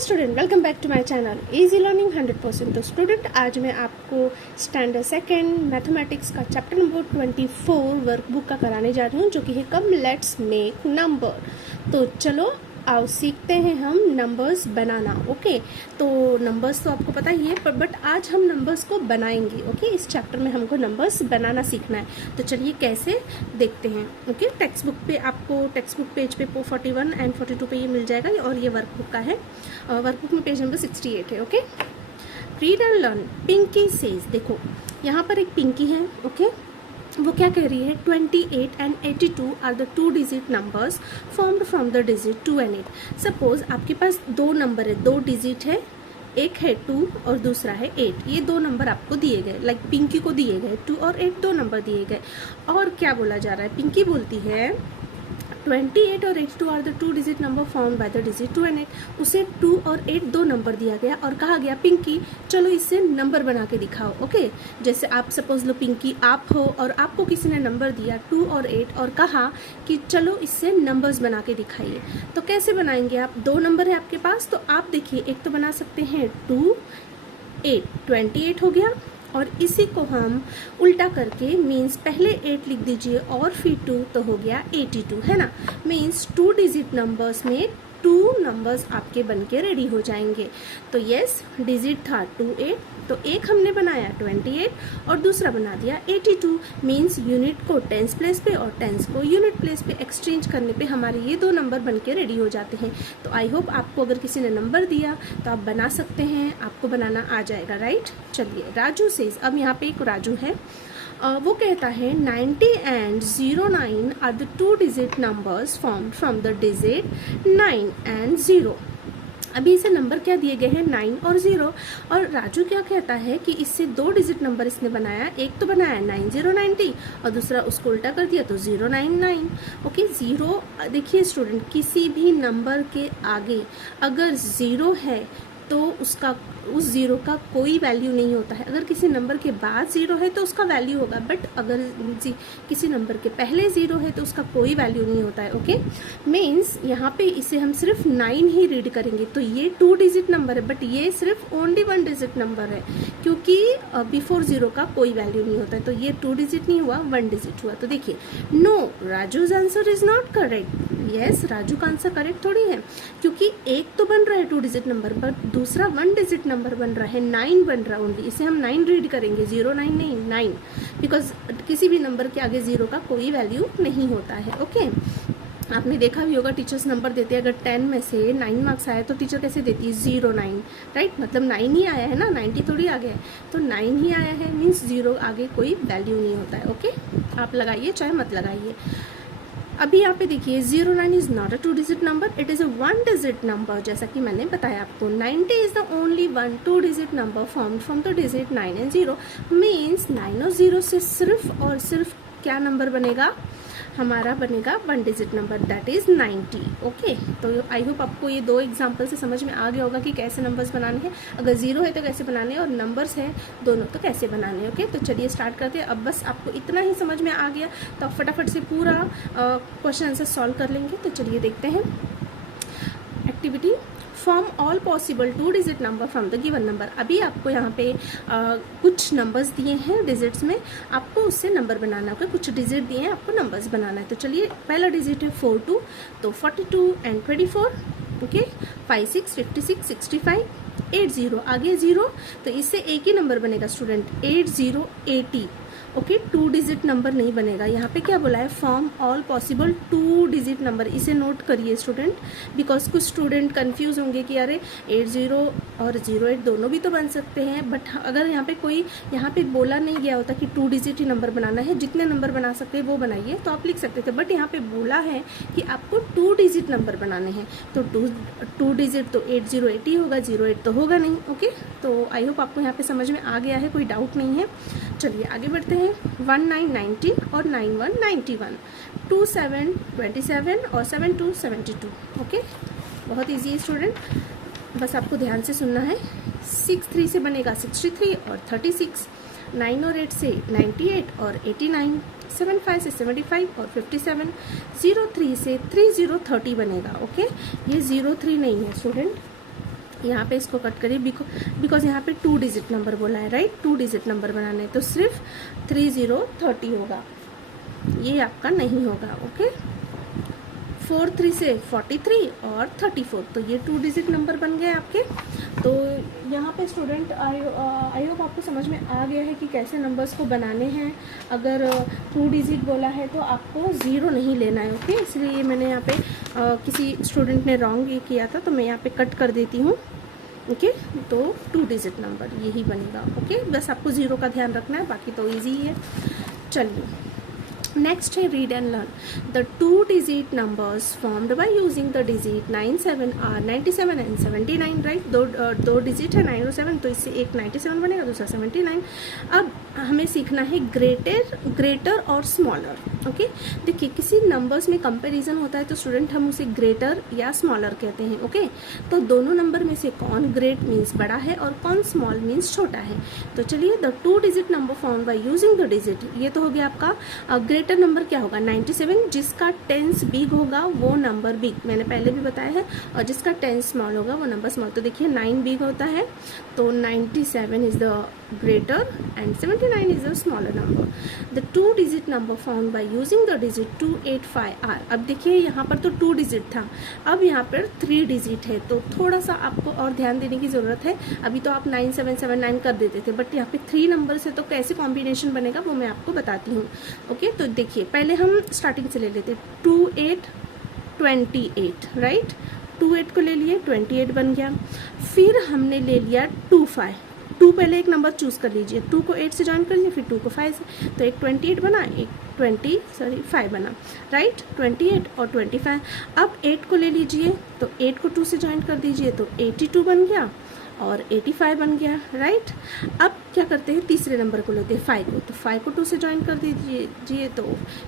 Student, welcome back to my channel easy learning 100%। तो student, आज मैं आपको स्टैंडर्ड सेकेंड मैथमेटिक्स का चैप्टर नंबर 24 वर्कबुक का कराने जा रही हूँ, जो कि है कम लेट्स मेक नंबर। तो चलो आओ सीखते हैं हम नंबर्स बनाना। ओके, तो नंबर्स तो आपको पता ही है, बट आज हम नंबर्स को बनाएंगे। ओके, इस चैप्टर में हमको नंबर्स बनाना सीखना है। तो चलिए कैसे देखते हैं। ओके, टेक्स्ट बुक पे आपको टेक्स्ट बुक पेज पे 41 एंड 42 पे ये मिल जाएगा, और ये वर्कबुक का है। वर्कबुक में पेज नंबर 68 है। Okay, read and learn. Pinky says, देखो यहाँ पर एक पिंकी है। ओके, वो क्या कह रही है, 28 and 82 are the 2 digit numbers formed from the digit 2 and 8। Suppose आपके पास दो नंबर है, दो डिजिट है, एक है 2 और दूसरा है 8। ये दो नंबर आपको दिए गए, लाइक पिंकी को दिए गए 2 और 8 दो नंबर दिए गए। और क्या बोला जा रहा है, पिंकी बोलती है 28 और 82 are the 2 digit number form by the digit 2 and 8। उसे 2 और 8 दो नंबर दिया गया और कहा गया पिंकी चलो इससे नंबर बना के दिखाओ। ओके, जैसे आप सपोज लो पिंकी आप हो और आपको किसी ने नंबर दिया 2 और 8 और कहा कि चलो इससे नंबर्स बना के दिखाइए। तो कैसे बनाएंगे आप, दो नंबर है आपके पास, तो आप देखिए एक तो बना सकते हैं 2 8 28 हो गया, और इसी को हम उल्टा करके मीन्स पहले 8 लिख दीजिए और फिर 2, तो हो गया 82, है ना। मीन्स 2 डिजिट नंबर्स में 2 नंबर्स आपके बन के रेडी हो जाएंगे। तो यस, डिजिट था 2 8, तो एक हमने बनाया 28 और दूसरा बना दिया 82। मीन्स यूनिट को टेंस प्लेस पे और टेंस को यूनिट प्लेस पे एक्सचेंज करने पे हमारे ये दो नंबर बन के रेडी हो जाते हैं। तो आई होप आपको अगर किसी ने नंबर दिया तो आप बना सकते हैं, आपको बनाना आ जाएगा, राइट। चलिए, राजू सेज, अब यहाँ पे एक राजू है, वो कहता है 90 and 09 are the 2 digit numbers formed from the digit 9 and 0। अभी इसे नंबर क्या दिए गए हैं, 9 और 0। और राजू क्या कहता है कि इससे 2 डिजिट नंबर इसने बनाया, एक तो बनाया 9090 और दूसरा उसको उल्टा कर दिया तो 099। ओके, 0, देखिए स्टूडेंट, किसी भी नंबर के आगे अगर 0 है तो उसका उस 0 का कोई वैल्यू नहीं होता है। अगर किसी नंबर के बाद 0 है तो उसका वैल्यू होगा, बट अगर किसी नंबर के पहले 0 है तो उसका कोई वैल्यू नहीं होता है। ओके, मीन्स यहाँ पे इसे हम सिर्फ 9 ही रीड करेंगे। तो ये 2 डिजिट नंबर है, बट ये सिर्फ ओनली 1 डिजिट नंबर है, क्योंकि बिफोर 0 का कोई वैल्यू नहीं होता है। तो ये 2 डिजिट नहीं हुआ, 1 डिजिट हुआ। तो देखिए, no, Raju's answer is not correct. Yes, Raju का आंसर करेक्ट थोड़ी है, क्योंकि एक तो बन रहा है 2 डिजिट नंबर पर, दूसरा 1 डिजिट नंबर बन रहा है, 9 बन रहा है ओनली। इसे हम 9 रीड करेंगे, 09 नहीं, 9, बिकॉज किसी भी नंबर के आगे 0 का कोई वैल्यू नहीं होता है। ओके, आपने देखा भी होगा टीचर्स नंबर देते हैं, अगर 10 में से 9 मार्क्स आया तो टीचर कैसे देती है, 09, राइट। मतलब 9 ही आया है ना, 90 थोड़ी आ गया है, तो 9 ही आया है, मीन्स 0 आगे कोई वैल्यू नहीं होता है। ओके, आप लगाइए चाहे मत लगाइए। अभी यहाँ पे देखिए 09 is not a 2 digit number, it is a 1 digit number. जैसा कि मैंने बताया आपको, 90 is the only 1 2 digit number formed from the digit 9 and 0। Means 9 और 0 से सिर्फ और सिर्फ क्या नंबर बनेगा, हमारा बनेगा 1 digit number, that is 90। Okay, तो आई होप आपको ये दो एग्जाम्पल से समझ में आ गया होगा कि कैसे नंबर्स बनाने हैं, अगर 0 है तो कैसे बनाने हैं और नंबर्स है दोनों तो कैसे बनाने हैं। ओके, तो चलिए स्टार्ट करते हैं। अब बस आपको इतना ही समझ में आ गया तो आप फटाफट से पूरा क्वेश्चन आंसर सॉल्व कर लेंगे। तो चलिए देखते हैं activity. Form all possible 2 digit number from the given number. अभी आपको यहाँ पे कुछ नंबर्स दिए हैं डिजिट्स में, आपको उससे नंबर बनाना होगा। कुछ डिजिट दिए हैं, आपको नंबर्स बनाना है। तो चलिए, पहला डिजिट है 42, तो 42 एंड 24। ओके, 56 56 65 80, आगे 0, तो इससे एक ही नंबर बनेगा स्टूडेंट, 80 80। ओके, 2 डिजिट नंबर नहीं बनेगा। यहाँ पे क्या बोला है, form all possible 2 digit number. इसे नोट करिए स्टूडेंट, बिकॉज कुछ स्टूडेंट कंफ्यूज होंगे कि अरे 80 और 08 दोनों भी तो बन सकते हैं। बट अगर यहाँ पे कोई यहाँ पे बोला नहीं गया होता कि 2 डिजिट ही नंबर बनाना है, जितने नंबर बना सकते हैं वो बनाइए, तो आप लिख सकते थे। बट यहाँ पे बोला है कि आपको 2 डिजिट नंबर बनाने हैं, तो 2 डिजिट तो 80 80 होगा, 08 तो होगा नहीं। ओके, तो आई होप आपको यहाँ पे समझ में आ गया है, कोई डाउट नहीं है। चलिए आगे बढ़ते हैं। 19 90 और 91 91, 27 27 और 72 72। ओके, बहुत ईजी है स्टूडेंट, बस आपको ध्यान से सुनना है। 63 से बनेगा 63 और 36, 9 और 8 से 98 और 89, 75 से 75 और 57, 03 से 30 30 बनेगा। ओके, ये 03 नहीं है स्टूडेंट, यहाँ पे इसको कट करिए, बिकॉज यहाँ पे 2 डिजिट नंबर बोला है, राइट, 2 डिजिट नंबर बनाना है, तो सिर्फ 3030 होगा, ये आपका नहीं होगा। ओके, 4 3 से 43 और 34, तो ये 2 डिजिट नंबर बन गए आपके। तो यहाँ पे स्टूडेंट आई होप आपको समझ में आ गया है कि कैसे नंबर्स को बनाने हैं। अगर 2 डिजिट बोला है तो आपको 0 नहीं लेना है। ओके, इसलिए मैंने यहाँ पे किसी स्टूडेंट ने रॉन्ग ये किया था, तो मैं यहाँ पे कट कर देती हूँ। ओके, तो 2 डिजिट नंबर यही बनेगा। ओके, बस आपको 0 का ध्यान रखना है, बाकी तो ईजी है। चलिए नेक्स्ट है read and learn. The 2 digit numbers formed by using the digit 9 7 are 97 and 79, right. दो डिजिट है 9 और 7, तो इससे एक 97 बनेगा, दूसरा 79। अब हमें सीखना है ग्रेटर और स्मॉलर। ओके, देखिए किसी नंबर्स में कंपैरिजन होता है तो स्टूडेंट हम उसे ग्रेटर या स्मॉलर कहते हैं। ओके, तो दोनों नंबर में से कौन ग्रेट मीन्स बड़ा है और कौन स्मॉल मीन्स छोटा है। तो चलिए, the 2 digit number formed by using the digit, ये तो हो गया आपका ग्रेटर नंबर क्या होगा 97, जिसका टेंस बिग होगा वो नंबर बिग, मैंने पहले भी बताया है, और जिसका टेंस स्मॉल होगा वो नंबर स्मॉल। तो देखिए 9 बिग होता है, तो 97 is the greater and 79 is the smaller number. The 2 digit number found by using the digit 285 are. अब देखिए यहाँ पर तो 2 डिजिट था, अब यहाँ पर 3 डिजिट है, तो थोड़ा सा आपको और ध्यान देने की ज़रूरत है। अभी तो आप 9779 कर देते थे, बट यहाँ पे 3 नंबर से तो कैसे कॉम्बिनेशन बनेगा वो मैं आपको बताती हूँ। ओके, तो देखिए पहले हम स्टार्टिंग से ले लेते 28 राइट, 28 को ले लिए, 28 बन गया। फिर हमने ले लिया 25, 2 पहले एक नंबर चूज कर लीजिए, 2 को 8 से ज्वाइन कर लीजिए, फिर 2 को 5 से, तो एक 28 बना, एक 5 बना, राइट, 28 और 25। अब 8 को ले लीजिए, तो 8 को 2 से ज्वाइन कर दीजिए, तो 82 बन गया और 85 बन गया, राइट। अब क्या करते हैं, तीसरे नंबर को लेते हैं 5 को, तो 5 को 2 से ज्वाइन कर दीजिए, तो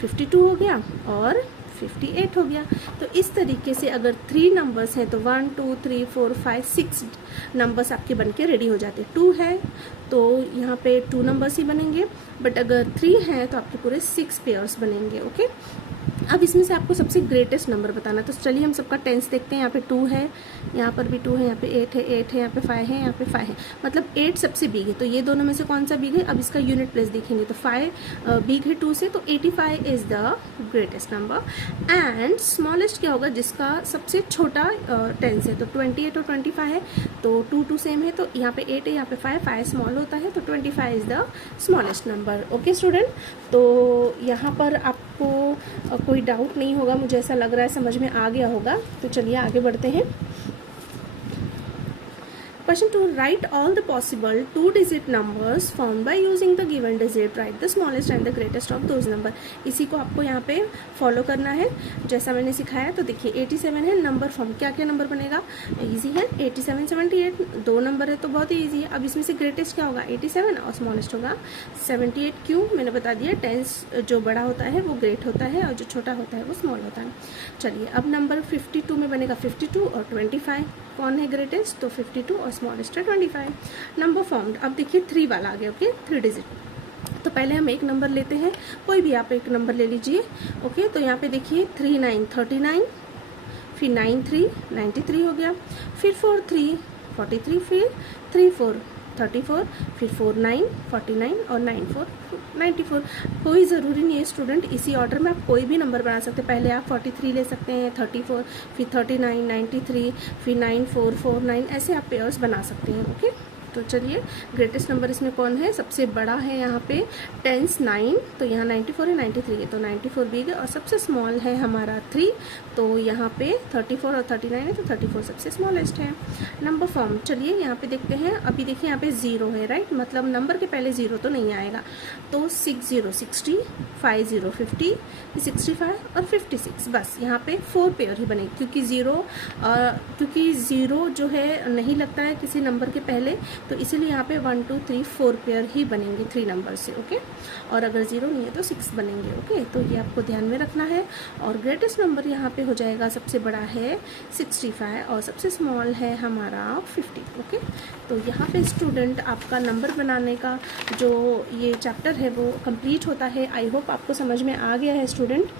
52 हो गया और 58 हो गया। तो इस तरीके से अगर 3 नंबर्स हैं तो 1 2 3 4 5 6 नंबर्स आपके बन के रेडी हो जाते हैं। 2 है तो यहाँ पे 2 नंबर्स ही बनेंगे, बट अगर 3 हैं तो आपके पूरे 6 पेयर्स बनेंगे। ओके, अब इसमें से आपको सबसे ग्रेटेस्ट नंबर बताना, तो चलिए हम सबका टेंस देखते हैं। यहाँ पे 2 है, यहाँ पर भी 2 है, यहाँ पे 8 है, 8 है, यहाँ पे 5 है, यहाँ पे 5 है, मतलब 8 सबसे बिग है। तो ये दोनों में से कौन सा बिग है, अब इसका यूनिट प्लेस देखेंगे तो 5 बिग है 2 से, तो 85 is the greatest number. And smallest क्या होगा, जिसका सबसे छोटा टेंस है, तो 28 और 25 है, तो 2 सेम है, तो यहाँ पे 8 है, यहाँ पे 5 स्मॉल होता है, तो 25 is the smallest number. Okay student, तो यहाँ पर आपको कोई डाउट नहीं होगा, मुझे ऐसा लग रहा है समझ में आ गया होगा। तो चलिए आगे बढ़ते हैं। Question 2, write all the possible 2-digit numbers found by using the given digit. Write the smallest and the greatest of those number. इसी को आपको यहाँ पे फॉलो करना है जैसा मैंने सिखाया। तो देखिए 87 है, नंबर फॉर्म क्या क्या नंबर बनेगा, इजी है, 87 78, 2 नंबर है तो बहुत ही ईजी है। अब इसमें से ग्रेटेस्ट क्या होगा 87 और स्मॉलेस्ट होगा 78। क्यों, मैंने बता दिया, टेंस जो बड़ा होता है वो ग्रेट होता है और जो छोटा होता है वो स्मॉल होता है। चलिए अब नंबर 52 में बनेगा 52 और 25, कौन है ग्रेटेस्ट, तो 52 और स्मॉलेस्ट है 25। नंबर फॉर्म्ड, अब देखिए 3 वाला आ गया। ओके, 3 डिजिट, तो पहले हम एक नंबर लेते हैं, कोई भी आप एक नंबर ले लीजिए। ओके, तो यहाँ पे देखिए 3 9 39, फिर 9 3 93 हो गया, फिर 4 3 43, फिर 3 4 34, फिर 4 9 49 और 9 4 94। कोई ज़रूरी नहीं है स्टूडेंट इसी ऑर्डर में आप कोई भी नंबर बना सकते हैं। पहले आप 43 ले सकते हैं, 34, फिर 39 93, फिर 9 4 4 9, ऐसे आप पेयर्स बना सकते हैं। ओके, तो चलिए ग्रेटेस्ट नंबर इसमें कौन है, सबसे बड़ा है यहाँ पे टेंस 9, तो यहाँ 94 है, 93 है, तो 94 बिग है, और सबसे स्मॉल है हमारा 3, तो यहाँ पे 34 और 39 है, तो 34 सबसे स्मॉलेस्ट है। नंबर फॉर्म, चलिए यहाँ पे देखते हैं। अभी देखिए यहाँ पे 0 है, राइट, मतलब नंबर के पहले 0 तो नहीं आएगा, तो 60 60, 50 50, 65 और 56, बस यहाँ पे 4 पेयर ही बनेगी, क्योंकि 0 जो है नहीं लगता है किसी नंबर के पहले, तो इसीलिए यहाँ पे 1 2 3 4 पेयर ही बनेंगे 3 नंबर से। ओके, और अगर 0 नहीं है तो 6 बनेंगे। ओके, तो ये आपको ध्यान में रखना है। और ग्रेटेस्ट नंबर यहाँ पे हो जाएगा, सबसे बड़ा है 65 और सबसे स्मॉल है हमारा 50। ओके, तो यहाँ पे स्टूडेंट आपका नंबर बनाने का जो ये चैप्टर है वो कंप्लीट होता है। आई होप आपको समझ में आ गया है स्टूडेंट।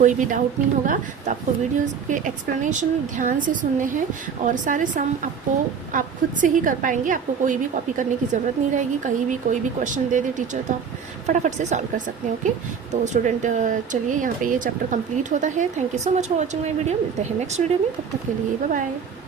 कोई भी डाउट नहीं होगा। तो आपको वीडियोज़ के एक्सप्लेनेशन ध्यान से सुनने हैं और सारे सम आप खुद से ही कर पाएंगे। आपको कोई भी कॉपी करने की ज़रूरत नहीं रहेगी। कहीं भी कोई भी क्वेश्चन दे दे टीचर तो आप फटाफट से सॉल्व कर सकते हैं। ओके, तो स्टूडेंट चलिए यहाँ पे ये चैप्टर कंप्लीट होता है। Thank you so much for watching my video. मिलते हैं नेक्स्ट वीडियो में, तब तक के लिए बाय बाय।